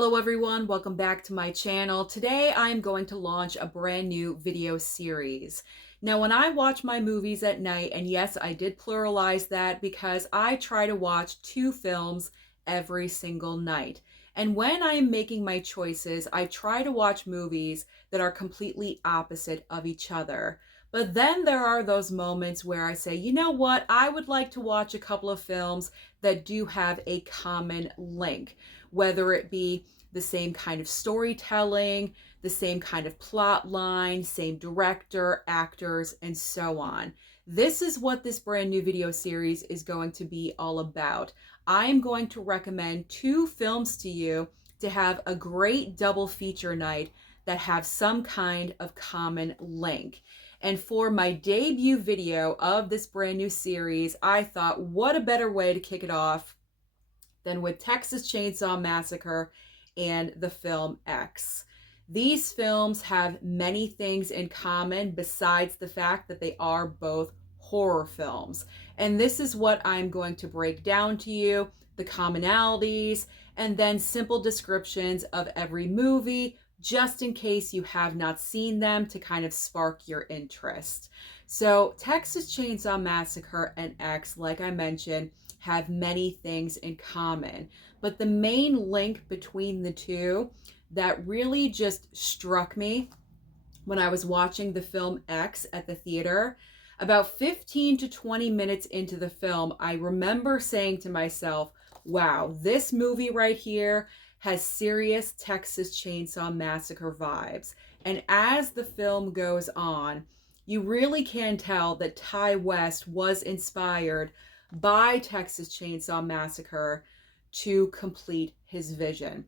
Hello everyone, welcome back to my channel. Today I'm going to launch a brand new video series. Now when I watch my movies at night, and yes, I did pluralize that because I try to watch 2 films every single night. And when I'm making my choices, I try to watch movies that are completely opposite of each other. But then there are those moments where I say, you know what, I would like to watch a couple of films that do have a common link, whether it be the same kind of storytelling, the same kind of plot line, same director, actors, and so on. This is what this brand new video series is going to be all about. I'm going to recommend 2 films to you to have a great double feature night that have some kind of common link. And for my debut video of this brand new series, I thought, what a better way to kick it off than with Texas Chainsaw Massacre and the film X. These films have many things in common besides the fact that they are both horror films. And this is what I'm going to break down to you, the commonalities, and then simple descriptions of every movie, just in case you have not seen them, to kind of spark your interest. So Texas Chainsaw Massacre and X, like I mentioned, have many things in common. But the main link between the two that really just struck me when I was watching the film X at the theater, about 15 to 20 minutes into the film, I remember saying to myself, wow, this movie right here has serious Texas Chainsaw Massacre vibes. And as the film goes on, you really can tell that Ty West was inspired by Texas Chainsaw Massacre to complete his vision.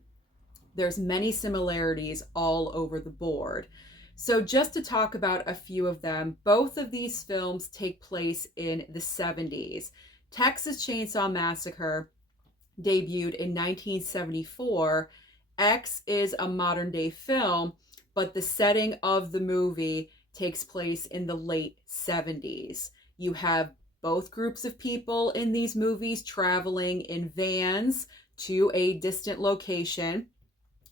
There's many similarities all over the board. So just to talk about a few of them, both of these films take place in the 70s. Texas Chainsaw Massacre debuted in 1974. X is a modern day film, but the setting of the movie takes place in the late 70s. You have both groups of people in these movies traveling in vans to a distant location,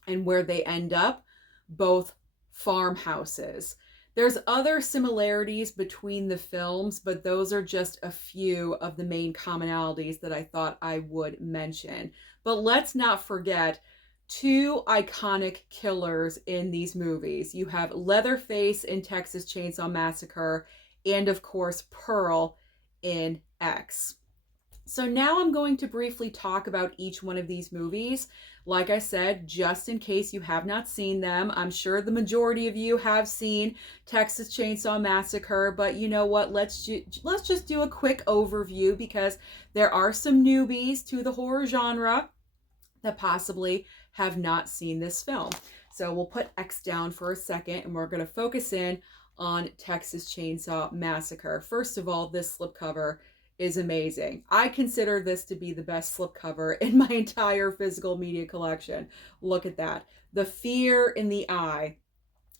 and where they end up, both farmhouses. There's other similarities between the films, but those are just a few of the main commonalities that I thought I would mention. But let's not forget 2 iconic killers in these movies. You have Leatherface in Texas Chainsaw Massacre, and of course Pearl in X. So now I'm going to briefly talk about each one of these movies. Like I said, just in case you have not seen them, I'm sure the majority of you have seen Texas Chainsaw Massacre, but you know what? Let's just do a quick overview because there are some newbies to the horror genre that possibly have not seen this film. So we'll put X down for a second and we're going to focus in on Texas Chainsaw Massacre. First of all, this slipcover is amazing. I consider this to be the best slipcover in my entire physical media collection. Look at that. The fear in the eye.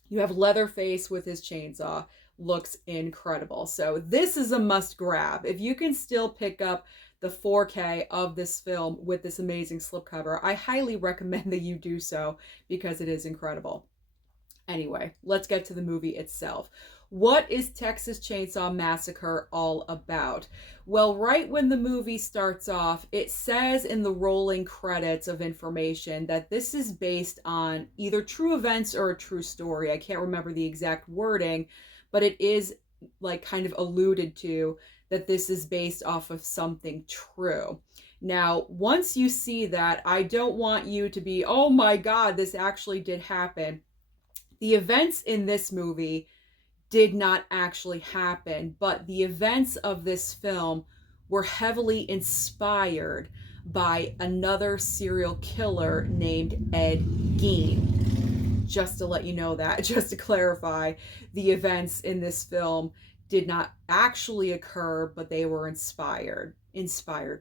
You have Leatherface with his chainsaw. Looks incredible. So this is a must grab. If you can still pick up the 4K of this film with this amazing slipcover, I highly recommend that you do so because it is incredible. Anyway, let's get to the movie itself. What is Texas Chainsaw Massacre all about? Well, right when the movie starts off, it says in the rolling credits of information that this is based on either true events or a true story. I can't remember the exact wording, but it is like kind of alluded to that this is based off of something true. Now, once you see that, I don't want you to be, oh my God, this actually did happen. The events in this movie did not actually happen, but the events of this film were heavily inspired by another serial killer named Ed Gein. Just to let you know that, just to clarify, the events in this film did not actually occur, but they were inspired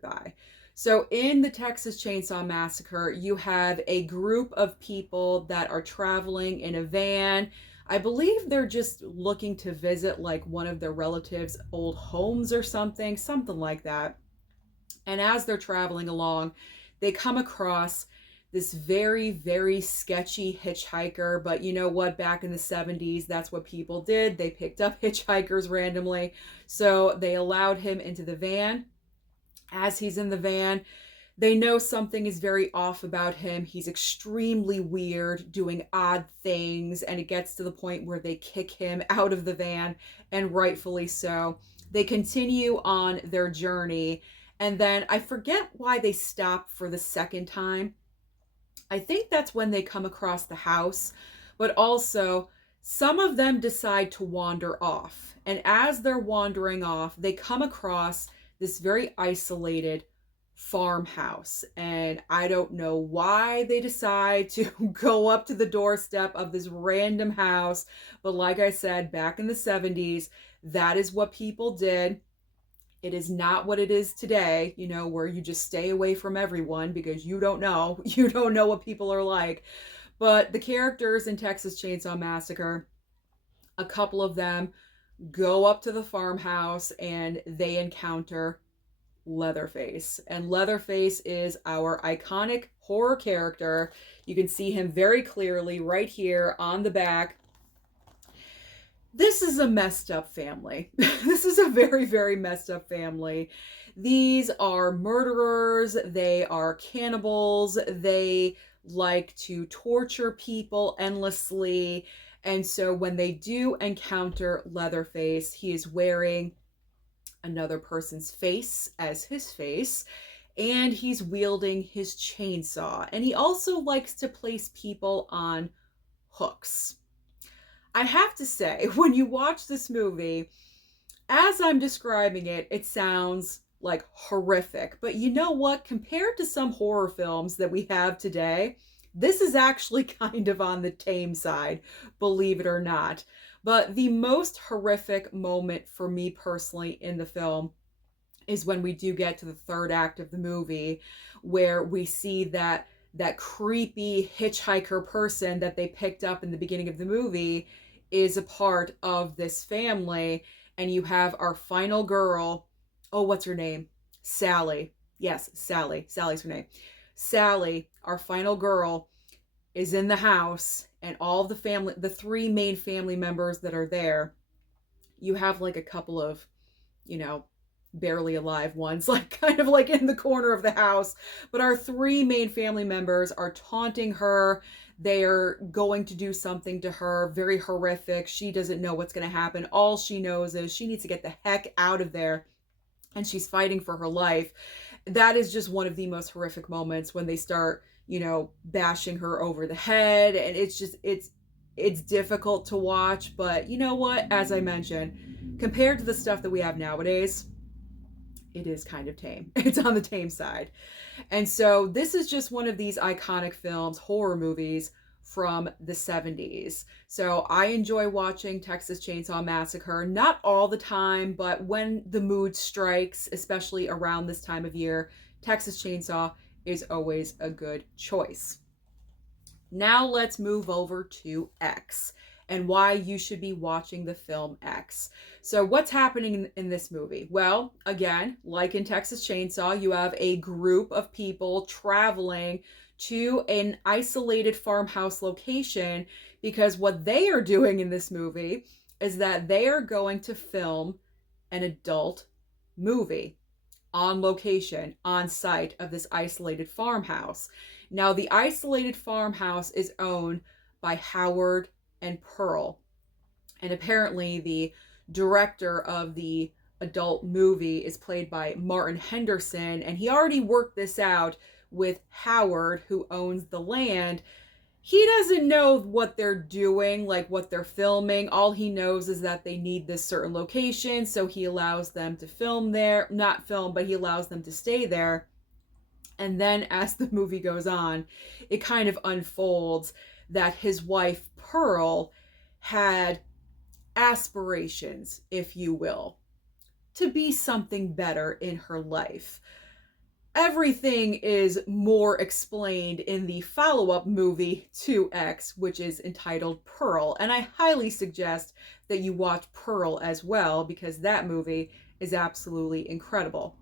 by. So in the Texas Chainsaw Massacre, you have a group of people that are traveling in a van. I believe they're just looking to visit like one of their relatives' old homes or something like that. And as they're traveling along, they come across this very, very sketchy hitchhiker. But you know what? Back in the 70s, that's what people did. They picked up hitchhikers randomly. So they allowed him into the van. As he's in the van, they know something is very off about him. He's extremely weird, doing odd things, and it gets to the point where they kick him out of the van, and rightfully so. They continue on their journey, and then I forget why they stop for the second time. I think that's when they come across the house, but also some of them decide to wander off. And as they're wandering off, they come across this very isolated farmhouse. And I don't know why they decide to go up to the doorstep of this random house. But like I said, back in the 70s, that is what people did. It is not what it is today, you know, where you just stay away from everyone because you don't know. You don't know what people are like. But the characters in Texas Chainsaw Massacre, a couple of them go up to the farmhouse and they encounter Leatherface. And Leatherface is our iconic horror character. You can see him very clearly right here on the back. This is a messed up family. This is a very, very messed up family. These are murderers. They are cannibals. They like to torture people endlessly. And so when they do encounter Leatherface, he is wearing another person's face as his face, and he's wielding his chainsaw. And he also likes to place people on hooks. I have to say, when you watch this movie, as I'm describing it, it sounds like horrific. But you know what? Compared to some horror films that we have today, this is actually kind of on the tame side, believe it or not. But the most horrific moment for me personally in the film is when we do get to the third act of the movie, where we see that creepy hitchhiker person that they picked up in the beginning of the movie is a part of this family. And you have our final girl. Oh, what's her name? Sally. Yes, Sally. Sally's her name. Sally, our final girl, is in the house, and all the family, the three main family members that are there, you have like a couple of, you know, barely alive ones, like kind of like in the corner of the house. But our three main family members are taunting her. They are going to do something to her very horrific. She doesn't know what's going to happen. All she knows is she needs to get the heck out of there, and she's fighting for her life. That is just one of the most horrific moments when they start, you know, bashing her over the head. And it's just, it's difficult to watch. But you know what? As I mentioned, compared to the stuff that we have nowadays, it is kind of tame. It's on the tame side. And so this is just one of these iconic films, horror movies from the 70s. So I enjoy watching Texas Chainsaw Massacre, not all the time, but when the mood strikes, especially around this time of year, Texas Chainsaw is always a good choice. Now let's move over to X and why you should be watching the film X. So what's happening in this movie? Well, again, like in Texas Chainsaw, you have a group of people traveling to an isolated farmhouse location, because what they are doing in this movie is that they are going to film an adult movie on location, on site of this isolated farmhouse. Now, the isolated farmhouse is owned by Howard and Pearl. And apparently the director of the adult movie is played by Martin Henderson, and he already worked this out with Howard, who owns the land. He doesn't know what they're doing, like what they're filming. All he knows is that they need this certain location, so he allows them to film there. Not film, but he allows them to stay there. And then as the movie goes on, it kind of unfolds that his wife, Pearl, had aspirations, if you will, to be something better in her life. Everything is more explained in the follow-up movie to X, which is entitled Pearl. And I highly suggest that you watch Pearl as well, because that movie is absolutely incredible.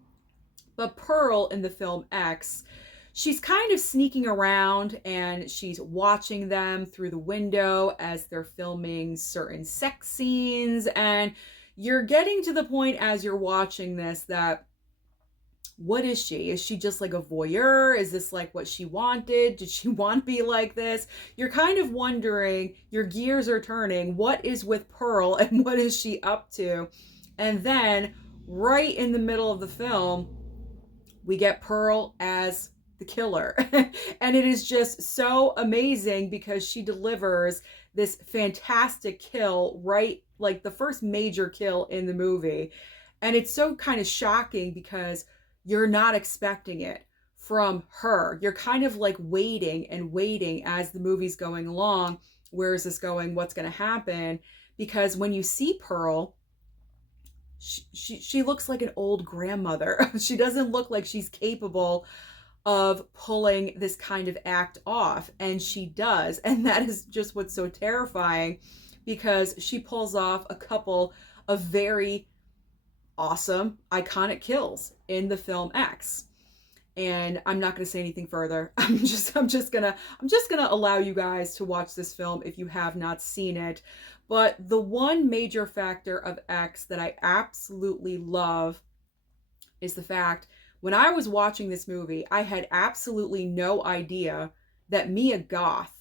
But Pearl in the film X, she's kind of sneaking around and she's watching them through the window as they're filming certain sex scenes. And you're getting to the point as you're watching this that what is she? Is she just like a voyeur? Is this like what she wanted? Did she want to be like this? You're kind of wondering, your gears are turning. What is with Pearl and what is she up to? And then right in the middle of the film, we get Pearl as the killer. And it is just so amazing because she delivers this fantastic kill, right? Like the first major kill in the movie. And it's so kind of shocking because you're not expecting it from her. You're kind of like waiting and waiting as the movie's going along. Where is this going? What's going to happen? Because when you see Pearl, she looks like an old grandmother. She doesn't look like she's capable of pulling this kind of act off, and she does. And that is just what's so terrifying, because she pulls off a couple of very awesome, iconic kills in the film X. And I'm not going to say anything further. I'm just going to allow you guys to watch this film if you have not seen it. But the one major factor of X that I absolutely love is the fact when I was watching this movie, I had absolutely no idea that Mia Goth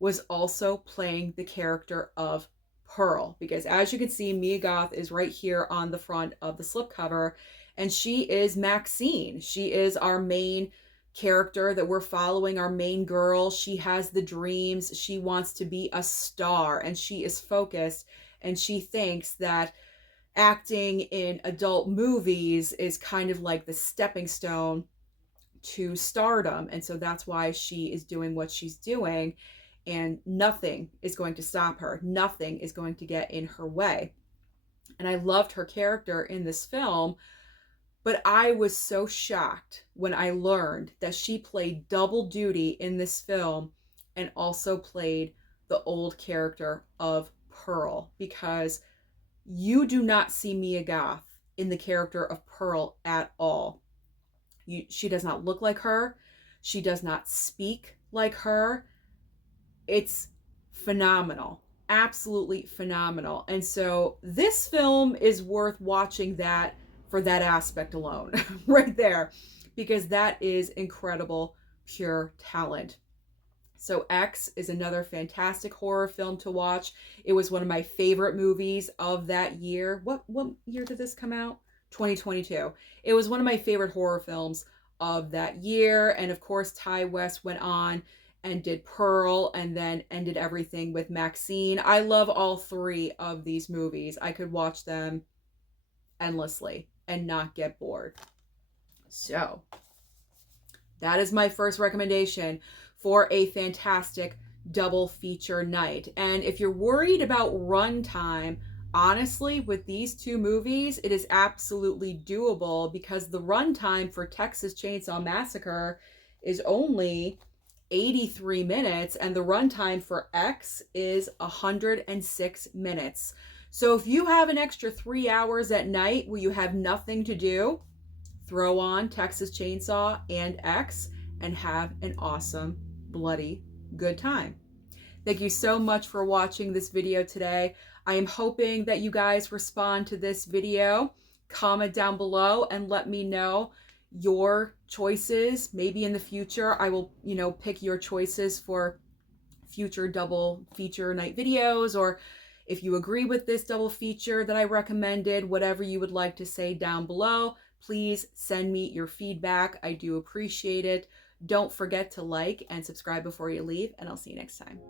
was also playing the character of Pearl, because as you can see, Mia Goth is right here on the front of the slipcover, and she is Maxine. She is our main character that we're following, our main girl. She has the dreams. She wants to be a star, and she is focused, and she thinks that acting in adult movies is kind of like the stepping stone to stardom. And so that's why she is doing what she's doing, and nothing is going to stop her. Nothing is going to get in her way. And I loved her character in this film, but I was so shocked when I learned that she played double duty in this film and also played the old character of Pearl, because you do not see Mia Goth in the character of Pearl at all. She does not look like her. She does not speak like her. It's phenomenal. Absolutely phenomenal. And so this film is worth watching that for that aspect alone right there, because that is incredible, pure talent. So X is another fantastic horror film to watch. It was one of my favorite movies of that year. What year did this come out? 2022. It was one of my favorite horror films of that year. And of course, Ty West went on and did Pearl and then ended everything with Maxine. I love all three of these movies. I could watch them endlessly and not get bored. So that is my first recommendation for a fantastic double feature night. And if you're worried about runtime, honestly, with these two movies, it is absolutely doable, because the runtime for Texas Chainsaw Massacre is only 83 minutes and the runtime for X is 106 minutes. So if you have an extra 3 hours at night where you have nothing to do, throw on Texas Chainsaw and X and have an awesome, bloody good time. Thank you so much for watching this video today. I am hoping that you guys respond to this video. Comment down below and let me know your choices. Maybe in the future I will, pick your choices for future double feature night videos, or if you agree with this double feature that I recommended, whatever you would like to say down below, please send me your feedback. I do appreciate it. Don't forget to like and subscribe before you leave, and I'll see you next time.